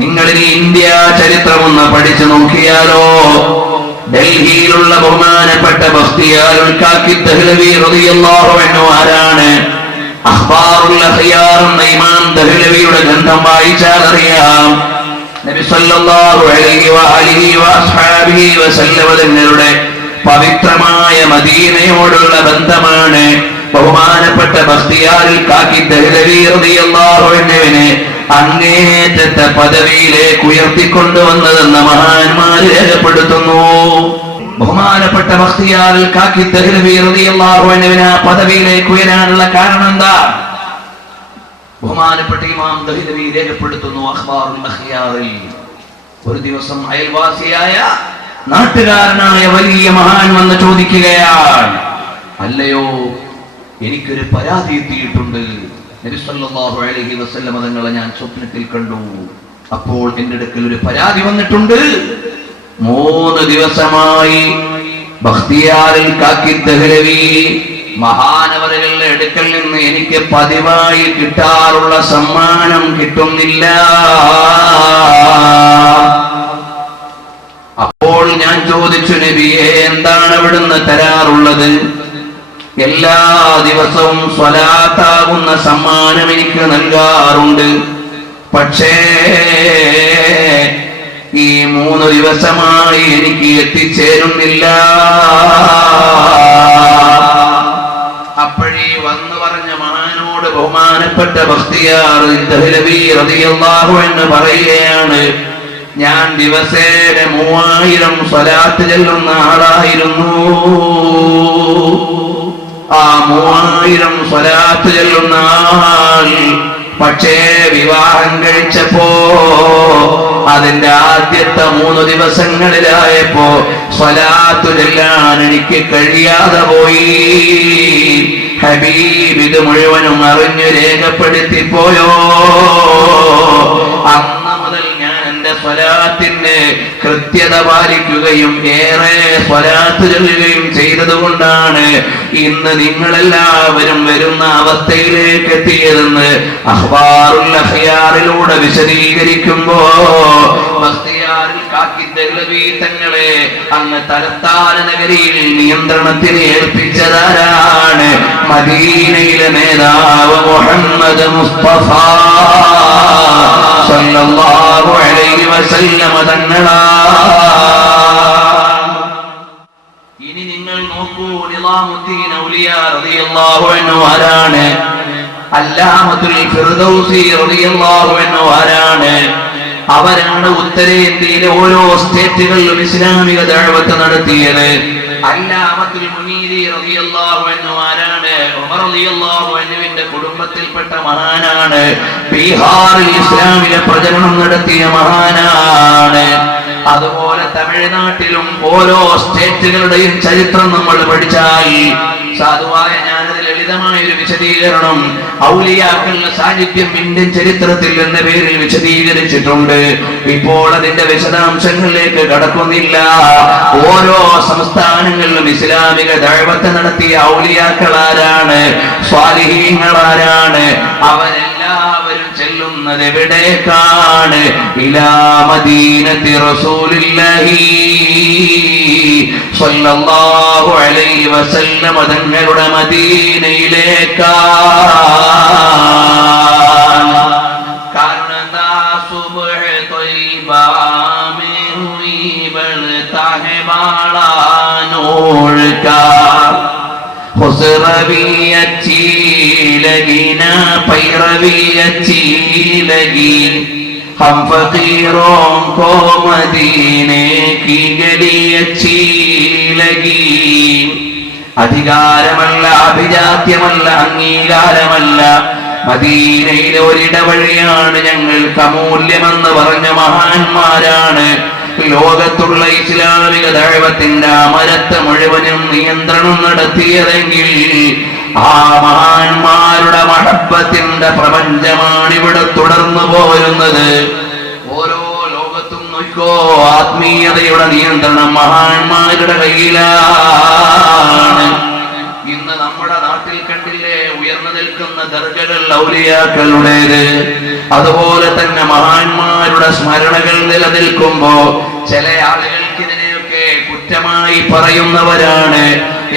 നിങ്ങളിനി India ചരിത്രമൊന്ന് പഠിച്ചു നോക്കിയാലോ, ഡൽഹിയിലുള്ള ബഹുമാനപ്പെട്ട ബഖ്തിയാറുൽ കാക്കി ദഹ്ലവി റളിയല്ലാഹു അൻഹു ആരാണ്? അഖ്ബാറുൽ അഖ്യാർ എന്ന ഇമാം ദഹ്ലവിയുടെ ഗ്രന്ഥം വായിച്ചാൽ അറിയാം, നബി സല്ലല്ലാഹു അലൈഹി വഅലിഹി വഅസ്ഹാബിഹി വസല്ലം തങ്ങളുടെ പവിത്രമായ മദീനയോടുള്ള ബന്ധമാണ് ബഹുമാനപ്പെട്ട ബഖ്തിയാറുൽ കാക്കി ദഹ്ലവി റളിയല്ലാഹു അൻഹുവിനെ അങ്ങേറ്റത്തെ പദവിയിലേക്ക് ഉയർത്തിക്കൊണ്ടുവന്നതെന്ന് മഹാന്മാർ രേഖപ്പെടുത്തുന്നു. ബഹുമാനപ്പെട്ട ബഖ്തിയാറുൽ കാക്കി ദഹ്ലവി റളിയല്ലാഹു അൻഹുവിനെ പദവിയിലേക്ക് ഉയരാനുള്ള കാരണം എന്താ? ബഹുമാനപ്പെട്ട ഇമാം ദഹ്ലവി രേഖപ്പെടുത്തുന്നു, അഖ്ബാറുൽ അഖ്യാറിൽ ഒരു ദിവസം അയൽവാസിയായ നാട്ടുകാരനായ വലിയ മഹാൻ വന്ന് ചോദിക്കുകയാണ്, അല്ലയോ, എനിക്കൊരു പരാതി എത്തിയിട്ടുണ്ട്. നബി സല്ലല്ലാഹു അലൈഹി വസല്ലം തങ്ങളെ ഞാൻ സ്വപ്നത്തിൽ കണ്ടു. അപ്പോൾ എന്റെ അടുക്കൽ ഒരു പരാതി വന്നിട്ടുണ്ട്. 3 ദിവസമായി ബഖ്തിയാറുൽ കാക്കി ദഹ്ലവി മഹാനവറുകളുടെ അടുക്കൽ നിന്ന് എനിക്ക് പതിവായി കിട്ടാറുള്ള സമ്മാനം കിട്ടുന്നില്ല. അപ്പോൾ ഞാൻ ചോദിച്ചു, നബിയെ, എന്താണ് അവിടുന്ന് തരാറുള്ളത്? എല്ലാ ദിവസവും സ്വലാത്താകുന്ന സമ്മാനം എനിക്ക് നൽകാറുണ്ട്. പക്ഷേ ഈ 3 ദിവസമായി എനിക്ക് എത്തിച്ചേരുന്നില്ല. അപ്പോഴീ വന്നു പറഞ്ഞ മഹാനോട് ബഹുമാനപ്പെട്ട ബഖ്തിയാറുൽ ദഹ്ലവി റളിയല്ലാഹു അൻഹു പറയുകയാണ്, ഞാൻ ദിവസേന 3000 സ്വലാത്ത് ചൊല്ലുന്ന ആളായിരുന്നു. ആ 3000 സ്വലാത്ത് ചൊല്ലുന്ന ആൾ പക്ഷേ വിവാഹം കഴിച്ചപ്പോ അതിന്റെ ആദ്യത്തെ 3 ദിവസങ്ങളിലായപ്പോ സ്വലാത്ത് ചൊല്ലാൻ എനിക്ക് കഴിയാതെ പോയി. ഹബീബ് ഇത് മുഴുവനും അറിഞ്ഞു രേഖപ്പെടുത്തിപ്പോയോ. അന്ന് മുതൽ ഞാൻ എന്റെ സ്വലാത്തിന് കൃത്യത പാലിക്കുകയും ഏറെ സ്വലാത്ത് ചൊല്ലുകയും ചെയ്തതുകൊണ്ടാണ് ഇന്ന് നിങ്ങളെല്ലാവരും വരുന്ന അവസ്ഥയിലേക്ക് എത്തിയതെന്ന് അഖ്ബാറുൽ അഖ്യാറിലൂടെ വിശദീകരിക്കുമ്പോ ബഖ്തിയാറുൽ കാക്കി ദഹ്ലവി തങ്ങളെ അങ്ങ് തലസ്ഥാന നഗരിയിൽ നിയന്ത്രണത്തിന് ഏൽപ്പിച്ചതാരാണ്? മദീനയിലെ നേതാവ് മുഹമ്മദ് മുസ്തഫ സല്ലല്ലാഹു അലൈഹി വസല്ലം തങ്ങളാ. ഇനി നിങ്ങൾ നോക്കൂ, നിസാമുദ്ദീൻ ഔലിയാ റളിയല്ലാഹു അൻഹു ആരാണ്? അല്ലാമത്തുൽ ഫിർദൗസി റളിയല്ലാഹു അൻഹു ആരാണ്? അവരാണ് ഉത്തരേന്ത്യയിലെ ഓരോ സ്റ്റേറ്റുകളിലും ഇസ്ലാമിക ദഅവത്ത് നടത്തിയത്. അല്ലാമത്തുൽ മുനീരി റളിയല്ലാഹു അൻഹു ആരാണ്? ഉമർ റളിയല്ലാഹു അൻഹുവിന്റെ കുടുംബത്തിൽപ്പെട്ട മഹാനാണ്. ബീഹാറിൽ ഇസ്ലാമിലെ പ്രചരണം നടത്തിയ മഹാനാണ്. അതുപോലെ തമിഴ്നാട്ടിലും ഓരോ സ്റ്റേറ്റുകളുടെയും ചരിത്രം നമ്മൾ പഠിച്ചാൽ സാധുവായ ഞാനത് ലളിതമായ ഒരു വിശദീകരണം ഔലിയാക്കളുടെ സാന്നിധ്യം ഇന്ത്യൻ ചരിത്രത്തിൽ എന്ന പേരിൽ വിശദീകരിച്ചിട്ടുണ്ട്. ഇപ്പോൾ അതിന്റെ വിശദാംശങ്ങളിലേക്ക് കടക്കുന്നില്ല. ഓരോ സംസ്ഥാനങ്ങളിലും ഇസ്ലാമിക ദഅവത്ത് നടത്തിയ ഔലിയാക്കൾ ആരാണ്? സ്വാലിഹീങ്ങൾ ആരാണ്? അവരെല്ലാവരും ചെല്ലുന്നത് എവിടേക്കാണ്? ഇലാ മദീനത്തി റസൂലില്ലാഹി സ്വല്ലല്ലാഹു അലൈഹി വസല്ലം തങ്ങളുടെ മദീനയിലേക്കാണ്. കാരണം എന്താ? സുബ്ഹ് ത്വയ്ബ മേ ഹുയി ബൾതാ ഹെ ബാളാ നൂർ കാ खुसरवी अच्छी लगी ना पैरवी अच्छी लगी हम फकीरों को मदीने की गली अच्छी लगी. അധികാരമല്ല, അഭിജാത്യമല്ല, അംഗീകാരമല്ല, മദീനയിലെ ഒരിടവഴിയാണ് ഞങ്ങൾക്ക് അമൂല്യമെന്ന് പറഞ്ഞ മഹാന്മാരാണ് ലോകത്തുള്ള ഇസ്ലാമിക ദഅവത്തിന്റെ അമരത്ത് മുഴുവനും നിയന്ത്രണം നടത്തിയതെങ്കിൽ ആ മഹാന്മാരുടെ മഹബ്ബത്തിന്റെ പ്രപഞ്ചമാണ് ഇവിടെ തുടർന്നു പോരുന്നത്. ഓരോ ലോകത്തും നോക്കോ, ആത്മീയതയുടെ നിയന്ത്രണം മഹാന്മാരുടെ കയ്യിലാണ്. ഇന്ന് നമ്മുടെ നാട്ടിൽ കണ്ടില്ലേ, ഉയർന്നു നിൽക്കുന്ന ദർഗ മാതൃകകൾ ഔലിയാക്കളുടേത്. അതുപോലെ തന്നെ മഹാന്മാരുടെ സ്മരണകൾ നിലനിൽക്കുമ്പോ ചില ആളുകൾക്ക് ഇതിനെയൊക്കെ കുറ്റമായി പറയുന്നവരാണ്.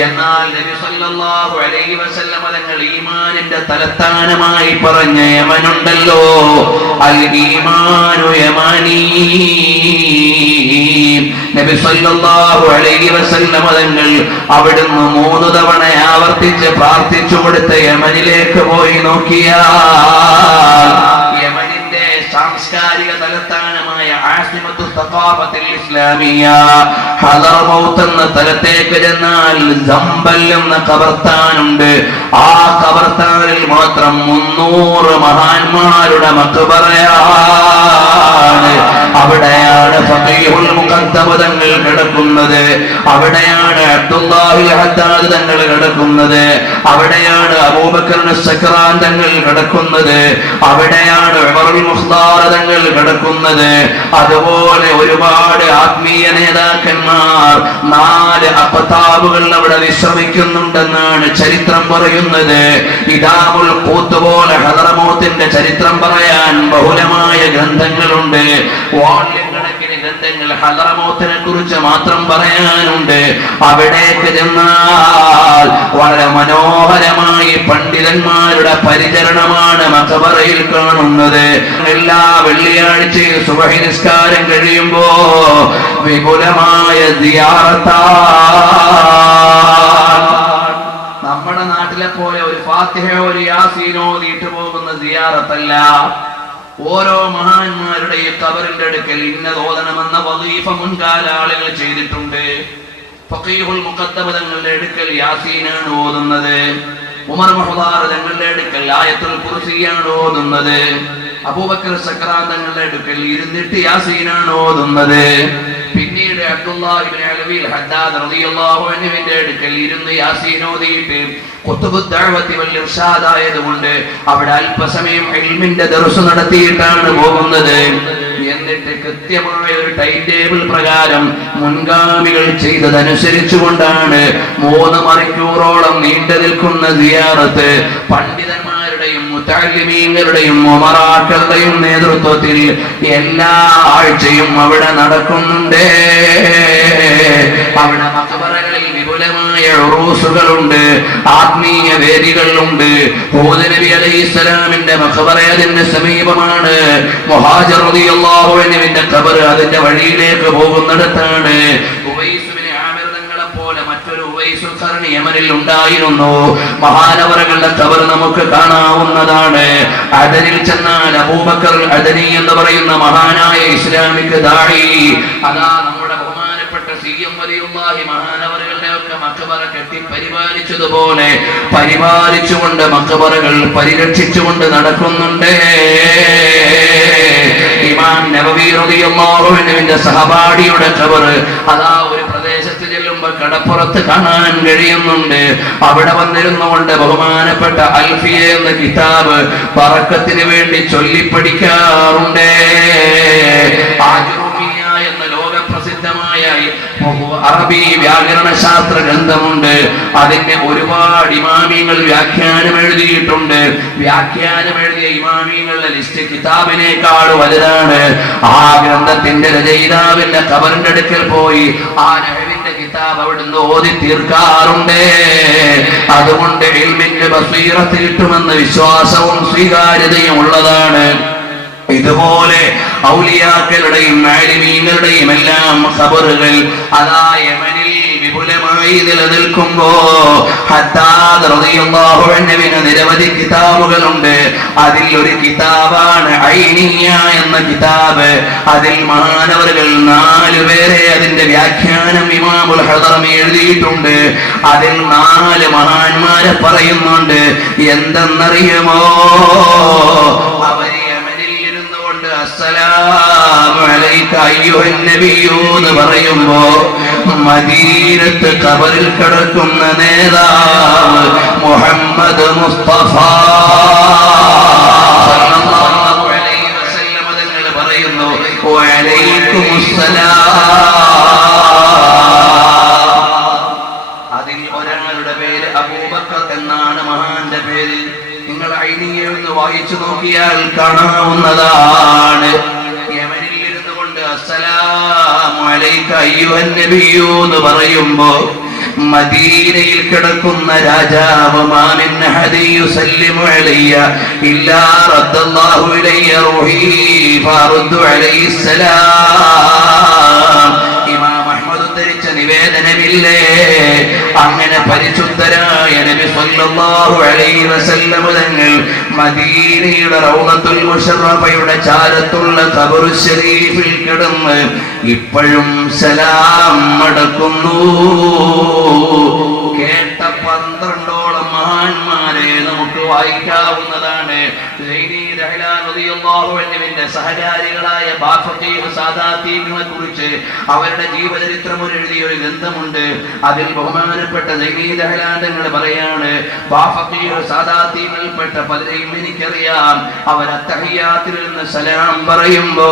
എന്നാൽ നബി സല്ലല്ലാഹു അലൈഹി വസല്ലം തങ്ങൾ ഈമാനിന്റെ തലസ്ഥാനമായി പറഞ്ഞ യമനുണ്ടല്ലോ, അൽ ഈമാനു യമാനീ. നബി സല്ലല്ലാഹു അലൈഹി വസല്ലം തങ്ങൾ അവിടുന്ന് 3 തവണ ആവർത്തിച്ച് പ്രാർത്ഥിച്ചു കൊടുത്ത യമനിലേക്ക് പോയി നോക്കിയാൽ യമനിന്റെ സാംസ്കാരിക തലസ്ഥാനമായ ആസിമത്തു സഖാഫത്തുൽ ഇസ്ലാമിയ ഹദറമൗത്ത് എന്ന സ്ഥലത്തേക്ക് ചെന്നാൽ ജംബൽ എന്ന ഖബർസ്ഥാനുണ്ട്. ആ ഖബർസ്ഥാനിൽ മാത്രം 300 മഹാന്മാരുടെ മഖ്ബറയാണ്. അവിടെയാണ് ഫഖീഹുൽ മുഖദ്ദമ തങ്ങൾ കിടക്കുന്നത്, അവിടെയാണ് അബ്ദുല്ലാഹി ഹദ്ദാദ് തങ്ങൾ കിടക്കുന്നത്, അവിടെയാണ് അബൂബക്കർ സക്രാൻ തങ്ങൾ കിടക്കുന്നത്, അവിടെയാണ് ഉമറുൽ മുഖ്താർ തങ്ങൾ കിടക്കുന്നത്. അതുപോലെ ഒരുപാട് ആത്മീയ നേതാക്കന്മാർ 4 അഖ്താബുകൾ അവിടെ വിശ്രമിക്കുന്നുണ്ടെന്നാണ് ചരിത്രം പറയുന്നത്. ഇദാമുൽ ഖൂത്ത് പോലെ ഹദറമൗത്തിന്റെ ചരിത്രം പറയാൻ ബഹുലമായ ഗ്രന്ഥങ്ങളുണ്ട്. വാള്യക്കണക്കിന് ഗ്രന്ഥങ്ങൾ ഹദറമൗത്തിനെ കുറിച്ച് മാത്രം പറയാനുണ്ട്. അവിടേക്ക് ചെന്നാൽ വളരെ മനോഹരമായി പണ്ഡിതന്മാരുടെ പരിചരണമാണ് മഖബറയിൽ കാണുന്നത്. എല്ലാ വെള്ളിയാഴ്ചയും സുബഹി നിസ്കാരം കഴിയുമ്പോ വിപുലമായ സിയാറത്താണ്. നമ്മുടെ നാട്ടിലെ പോലെ ഒരു ഫാത്തിഹയോ ഒരു യാസീനോ നീട്ടു പോകുന്ന സിയാറത്തല്ല. ഓരോ മഹാന്മാരുടെയും ഖബറിന്റെ അടുക്കൽ ഇന്നത് ഓതണമെന്ന വദീഫ മുൻകാല ആളുകൾ ചെയ്തിട്ടുണ്ട്. ഫഖീഹുൽ മുഖദ്ദമ തങ്ങളുടെ അടുക്കൽ യാസീനാണ് ഓതുന്നത്. ഉമർ മുഹ്താർ തങ്ങളുടെ അടുക്കൽ ആയത്തുൽ കുർസിയാണ് ഓതുന്നത്. അബൂബക്കർ സക്രാൻ തങ്ങളുടെ അടുക്കൽ ഇരുന്നിട്ട് യാസീനാണ് ഓതുന്നത്. പിന്നീട് അബ്ദുല്ലാഹി ഇബ്നു അലവി ഹദ്ദാദ് റളിയല്ലാഹു അൻഹുവിന്റെ അടുക്കൽ ഇരുന്ന് യാസീൻ ഓതിയിട്ട് ഖുതുബുദ് ദഅവതി വൽ ഇർഷാദ് ആയതുകൊണ്ട് അവിടെ അല്പസമയം ഇൽമിന്റെ ദർസ് നടത്തിയിട്ടാണ് പോകുന്നത്. എന്നിട്ട് കൃത്യമായ ഒരു ടൈം ടേബിൾ പ്രകാരം മുൻഗാമികൾ ചെയ്തതനുസരിച്ചുകൊണ്ടാണ് 3 മണിക്കൂറോളം നീണ്ടു നിൽക്കുന്ന സിയാറത്ത് പണ്ഡിതന്മാരുടെയും മുതഅല്ലിമീങ്ങളുടെയും ഉമറാക്കളുടെയും നേതൃത്വത്തിൽ എല്ലാ ആഴ്ചയും അവിടെ നടക്കുന്നുണ്ട്. അവിടെ മഖബറകളിൽ വിപുലമായ ഉറൂസുകളുണ്ട്, ആത്മീയ വേദികളുണ്ട്. ഹൂദ് നബി അലൈഹിസ്സലാമിന്റെ മഖബറ അതിന്റെ സമീപമാണ്. മുഹാജിർ റളിയല്ലാഹു അൻഹുവിന്റെ ഖബർ അതിന്റെ വഴിയിലേക്ക് പോകുന്നിടത്താണ്. ഉവൈസ് ഇബ്നു ആമിർ തങ്ങളെ പോലെ മറ്റൊരു ഉവൈസുൽ ഖർനി യമനിൽ ഉണ്ടായിരുന്നു. മഹാനവറുകളുടെ ഖബർ നമുക്ക് കാണാവുന്നതാണ്. അദനിൽ ചെന്നാൽ അബൂബക്കർ അദനി എന്ന് പറയുന്ന മഹാനായ ഇസ്ലാമിക് ദാഇ അതാ നമ്മുടെ ബഹുമാനപ്പെട്ട സിഎം വലിയുള്ളാഹി മഹാനവറുകളുടെ ഒക്കെ മഖബറ കെട്ടി പരിപാലിച്ചതുപോലെ പരിപാലിച്ചുകൊണ്ട് മഖബറകൾ പരിരക്ഷിച്ചുകൊണ്ട് നടക്കുന്നുണ്ട്. ഇമാം നബവി റളിയല്ലാഹു അൻഹുവിന്റെ സഹപാഠിയുടെ ഖബർ അതാ ഒരു പ്രദേശത്ത് ചെല്ലുമ്പോൾ കടപ്പുറത്ത് കാണാൻ കഴിയുന്നുണ്ട്. അവിടെ വന്നിരുന്നുകൊണ്ട് ബഹുമാനപ്പെട്ട അൽഫിയ എന്ന കിതാബ് ബറക്കത്തിന് വേണ്ടി ചൊല്ലിപ്പഠിക്കാറുണ്ട്. ആജുറുമിയ എന്ന ലോകപ്രസിദ്ധമായ അറബി വ്യാകരണ ശാസ്ത്ര ഗ്രന്ഥമുണ്ട്. അതിന് ഒരുപാട് ഇമാമിങ്ങൾ വ്യാഖ്യാനം എഴുതിയിട്ടുണ്ട്. വ്യാഖ്യാനം എഴുതിയ ഇമാമിങ്ങളുടെ ലിസ്റ്റ് കിതാബിനേക്കാൾ വലുതാണ്. ആ ഗ്രന്ഥത്തിന്റെ രചയിതാവിന്റെ ഖബറിന്റെ അടുക്കൽ പോയി ആ നഹ്വിന്റെ കിതാബ് അവിടുന്ന് ഓതി തീർക്കാറുണ്ട്. അതുകൊണ്ട് ഇൽമിന്റെ ബസീറത്ത് കിട്ടുമെന്ന വിശ്വാസവും സ്വീകാര്യതയും ഉള്ളതാണ്. ഇതുപോലെ ഔലിയാക്കളുടെയും ആലിമീങ്ങളുടെയും എല്ലാം ഖബറുകൾ അതാ യമനിൽ വിപുലമായി നിലനിൽക്കുമ്പോ ഹദ്ദാദ് റളിയല്ലാഹു അൻഹുവിന് നിരവധി കിതാബുകളുണ്ട്. അതിൽ ഒരു കിതാബാണ് ഐനിയ എന്ന കിതാബ്. അതിൽ മഹാനവറുകൾ 4 പേരെ അതിന്റെ വ്യാഖ്യാനം ഇമാമുൽ ഹദറമി എഴുതിയിട്ടുണ്ട്. അതിൽ 4 മഹാന്മാരെ പറയുന്നുണ്ട്. എന്തെന്നറിയുമോ? അവര് അസ്സലാമു അലൈക അയ്യുഹൻ നബിയ്യൂ എന്ന് പറയുമ്പോ മദീനത്ത് ഖബറിൽ കിടക്കുന്ന നേതാവ് മുഹമ്മദ് മുസ്തഫ സല്ലല്ലാഹു അലൈഹി വസല്ലം തങ്ങൾ പറയുന്നു വഅലൈക്കുമുസ്സലാം. അതിൽ ഒരാളുടെ പേര് അബൂബക്കർ എന്നാണ് മഹാന്റെ പേര്. നിങ്ങൾ ഐനിയെ ഒന്ന് വായിച്ചു നോക്കിയാൽ കാണാവുന്നതാണ്. യമനിൽ ഇരുന്നു കൊണ്ട് അസ്സലാമു അലൈക അയ്യുഹൻ നബിയ്യു എന്ന് പറയുമ്പോ മദീനയിൽ കിടക്കുന്ന രാജാവ് മാമിൻ അഹദിൻ യുസല്ലിമു അലയ്യ ഇല്ലാ റദ്ദല്ലാഹു ഇലയ്യ റൂഹി ഫറദ്ദു അലൈഹിസ്സലാം. ഇമാം അഹ്മദ് ഉദ്ധരിച്ച നിവേദനമില്ലേ? അങ്ങനെ പരിശുദ്ധരായ നബി സല്ലല്ലാഹു അലൈഹി വസല്ലം തങ്ങൾ മദീനയുടെ റൗളത്തുൽ മുശറഫയുടെ ചാരത്തുള്ള ഖബറു ശരീഫിൽ കിടന്ന് ഇപ്പോഴും സലാം മടക്കുന്നു. കേട്ട 12ഓളം മഹാന്മാരെ നമുക്ക് വായിക്കാവുന്നതാണ്. സഹചാരികളായ സാദാത്തീങ്ങളെ കുറിച്ച് അവരുടെ ജീവചരിത്രം എഴുതിയ ഒരു ഗ്രന്ഥമുണ്ട്. അതിൽ ബഹുമാനപ്പെട്ട തങ്ങൾ പറയാണ്, സാദാത്തീങ്ങളിൽപ്പെട്ട പലരെയും എനിക്കറിയാം. അവർ അത്തഹിയ്യാത്തിൽ നിന്ന് സലാം പറയുമ്പോ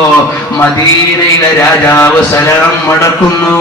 മദീനയിലെ രാജാവ് സലാം മടക്കുന്നു.